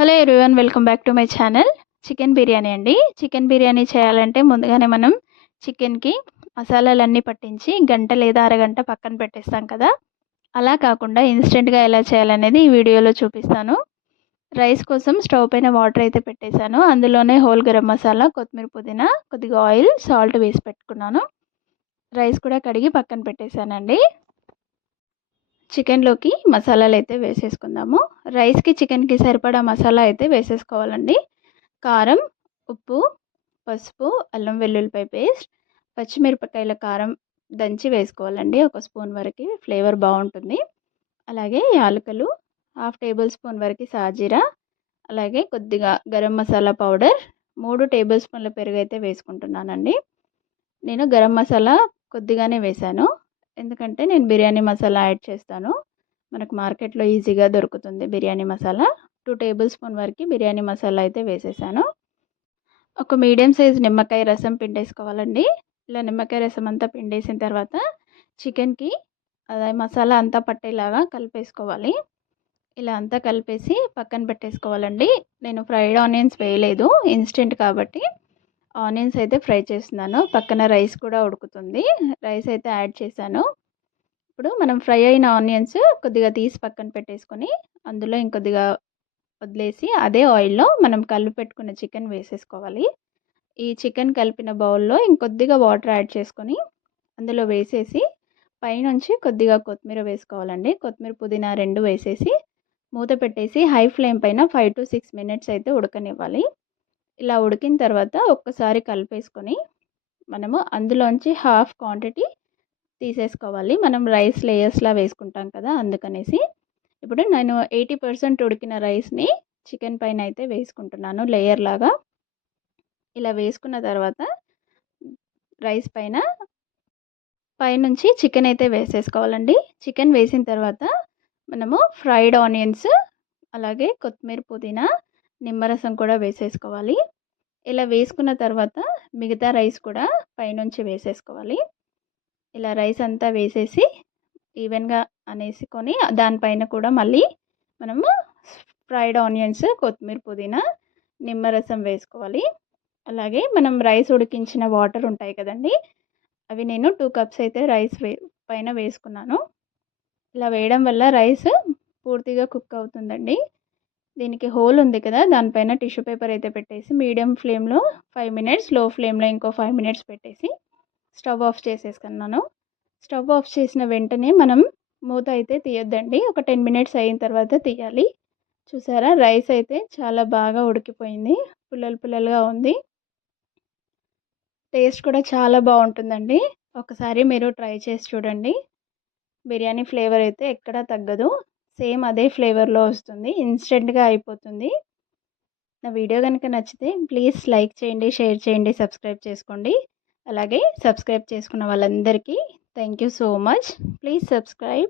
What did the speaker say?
Hello everyone, welcome back to my channel. Chicken biryani అండి. Chicken biryani చేయాలంటే ముందుగానే మనం చికెన్కి మసాలాలన్నీ పట్టించి గంట లేదా అరగంట పక్కన పెట్టేస్తాం కదా. అలా కాకుండా ఇన్స్టెంట్గా ఎలా చేయాలనేది ఈ వీడియోలో చూపిస్తాను. రైస్ కోసం స్టవ్ పైన వాటర్ అయితే పెట్టేశాను. అందులోనే హోల్ గరం మసాలా, కొత్తిమీర, పుదీనా, కొద్దిగా ఆయిల్, సాల్ట్ వేసి పెట్టుకున్నాను. రైస్ కూడా కడిగి పక్కన పెట్టేశానండి. చికెన్లోకి మసాలాలు అయితే వేసేసుకుందాము. రైస్కి చికెన్కి సరిపడా మసాలా అయితే వేసేసుకోవాలండి. కారం, ఉప్పు, పసుపు, అల్లం వెల్లుల్లిపాయ పేస్ట్, పచ్చిమిరపకాయల కారం దంచి వేసుకోవాలండి. 1 స్పూన్ వరకు ఫ్లేవర్ బాగుంటుంది. అలాగే యాలకులు, 1/2 టేబుల్ స్పూన్ వరకు సాజీరా, అలాగే కొద్దిగా గరం మసాలా పౌడర్, 3 టేబుల్ స్పూన్ల పెరుగు అయితే వేసుకుంటున్నానండి. నేను గరం మసాలా కొద్దిగానే వేశాను, ఎందుకంటే నేను బిర్యానీ మసాలా యాడ్ చేస్తాను. మనకు మార్కెట్లో ఈజీగా దొరుకుతుంది బిర్యానీ మసాలా. 2 టేబుల్ స్పూన్ వరకు బిర్యానీ మసాలా అయితే వేసేసాను. ఒక మీడియం సైజ్ నిమ్మకాయ రసం పిండేసుకోవాలండి. ఇలా నిమ్మకాయ రసం అంతా పిండేసిన తర్వాత చికెన్కి అదే మసాలా అంతా పట్టేలాగా కలిపేసుకోవాలి. ఇలా అంతా కలిపేసి పక్కన పెట్టేసుకోవాలండి. నేను ఫ్రైడ్ ఆనియన్స్ వేయలేదు, ఇన్స్టెంట్ కాబట్టి ఆనియన్స్ అయితే ఫ్రై చేస్తున్నాను. పక్కన రైస్ కూడా ఉడుకుతుంది. రైస్ అయితే యాడ్ చేశాను. ఇప్పుడు మనం ఫ్రై అయిన ఆనియన్స్ కొద్దిగా తీసి పక్కన పెట్టేసుకొని అందులో ఇంకొద్దిగా వదిలేసి అదే ఆయిల్లో మనం కలిపి పెట్టుకున్న చికెన్ వేసేసుకోవాలి. ఈ చికెన్ కలిపిన బౌల్లో ఇంకొద్దిగా వాటర్ యాడ్ చేసుకొని అందులో వేసేసి పైనుంచి కొద్దిగా కొత్తిమీర వేసుకోవాలండి. కొత్తిమీర, పుదీనా 2 వేసేసి మూత పెట్టేసి హై ఫ్లేమ్ పైన 5 to 6 మినిట్స్ అయితే ఉడకనివ్వాలి. ఇలా ఉడికిన తర్వాత ఒక్కసారి కలిపేసుకొని మనము అందులోంచి హాఫ్ క్వాంటిటీ తీసేసుకోవాలి. మనం రైస్ లేయర్స్లా వేసుకుంటాం కదా, అందుకనేసి ఇప్పుడు నేను 80% ఉడికిన రైస్ని చికెన్ పైన అయితే వేసుకుంటున్నాను లేయర్ లాగా. ఇలా వేసుకున్న తర్వాత రైస్ పైనుంచి చికెన్ అయితే వేసేసుకోవాలండి. చికెన్ వేసిన తర్వాత మనము ఫ్రైడ్ ఆనియన్స్, అలాగే కొత్తిమీర, పుదీనా, నిమ్మరసం కూడా వేసేసుకోవాలి. ఇలా వేసుకున్న తర్వాత మిగతా రైస్ కూడా పైనుంచి వేసేసుకోవాలి. ఇలా రైస్ అంతా వేసేసి ఈవెన్గా అనేసుకొని దానిపైన కూడా మళ్ళీ మనము ఫ్రైడ్ ఆనియన్స్, కొత్తిమీర, పుదీనా, నిమ్మరసం వేసుకోవాలి. అలాగే మనం రైస్ ఉడికించిన వాటర్ ఉంటాయి కదండి, అవి నేను 2 కప్స్ అయితే రైస్ పైన వేసుకున్నాను. ఇలా వేయడం వల్ల రైస్ పూర్తిగా కుక్ అవుతుందండి. దీనికి హోల్ ఉంది కదా, దానిపైన టిష్యూ పేపర్ అయితే పెట్టేసి మీడియం ఫ్లేమ్లో 5 మినిట్స్, లో ఫ్లేమ్లో ఇంకో 5 మినిట్స్ పెట్టేసి స్టవ్ ఆఫ్ చేసేసుకున్నాను. స్టవ్ ఆఫ్ చేసిన వెంటనే మనం మూత అయితే తీయొద్దండి. ఒక 10 మినిట్స్ అయిన తర్వాత తీయాలి. చూసారా, రైస్ అయితే చాలా బాగా ఉడికిపోయింది. పుల్లలుగా ఉంది. టేస్ట్ కూడా చాలా బాగుంటుందండి. ఒకసారి మీరు ట్రై చేసి చూడండి. బిర్యానీ ఫ్లేవర్ అయితే ఎక్కడా తగ్గదు. సేమ్ అదే ఫ్లేవర్లో వస్తుంది. ఇన్స్టెంట్గా అయిపోతుంది. నా వీడియో కనుక నచ్చితే ప్లీజ్ లైక్ చేయండి, షేర్ చేయండి, సబ్స్క్రైబ్ చేసుకోండి. అలాగే సబ్స్క్రైబ్ చేసుకున్న వాళ్ళందరికీ thank you so much. Please subscribe.